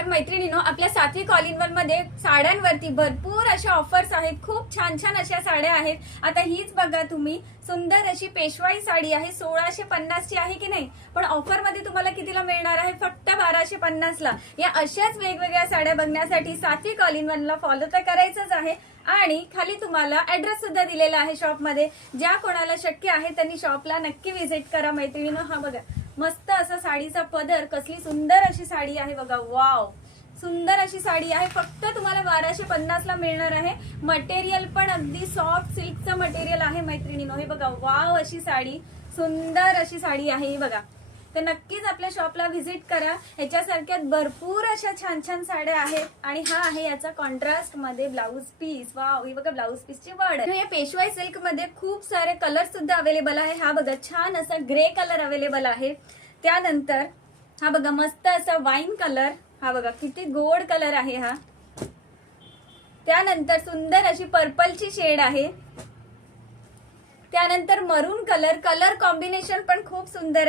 तर मैत्रिणींनो, आपल्या सात्विक ऑल इन वन मध्ये साड्यांवरती भरपूर अशा ऑफर्स आहेत. खूप छान छान अशा साड्या आहेत. आता हीच बघा तुम्ही, सुंदर अशी पेशवाई साडी आहे. 1650 ची आहे की नाही, पण ऑफर मध्ये तुम्हाला कितीला मिळणार आहे? फक्त 1250 ला. या अशाच वेगवेगळ्या साड्या बघण्यासाठी सात्विक ऑल इन वन ला फॉलो तर करायचंच आहे. आणि खाली तुम्हाला ऍड्रेस सुद्धा दिलेला आहे शॉप मध्ये. ज्या कोणाला शक्य आहे त्यांनी शॉपला नक्की व्हिजिट करा. मैत्रिणींनो, हा बघा मस्त असा साडीचा पदर, कसली सुंदर अशी साडी आहे बघा. वाव, सुंदर अशी साडी आहे. फक्त तुम्हाला 1250 ला मिळणार आहे. मटेरियल पण अगदी सॉफ्ट सिल्कचं मटेरियल आहे मैत्रिणींनो. हे बघा, वाव अशी साडी, सुंदर अशी साडी आहे ही बघा. तर नक्कीच आपल्या शॉपला व्हिजिट करा. ह्याच्यासारख्यात भरपूर अशा छान छान साड्या आहेत. आणि हा आहे याचा कॉन्ट्रास्ट मध्ये ब्लाऊज पीस. वाव, ही बघा ब्लाऊज पीसची बॉर्डर. या पेशवाई सिल्क मध्ये खूप सारे कलर सुद्धा अवेलेबल आहे. हा बघा छान असा ग्रे कलर अवेलेबल आहे. त्यानंतर हा बघा मस्त असा वाईन कलर. हा बघा किती गोड कलर आहे हा. त्यानंतर सुंदर अशी पर्पलची शेड आहे. त्यानंतर मरून कलर कॉम्बिनेशन पण खूप सुंदर आहे.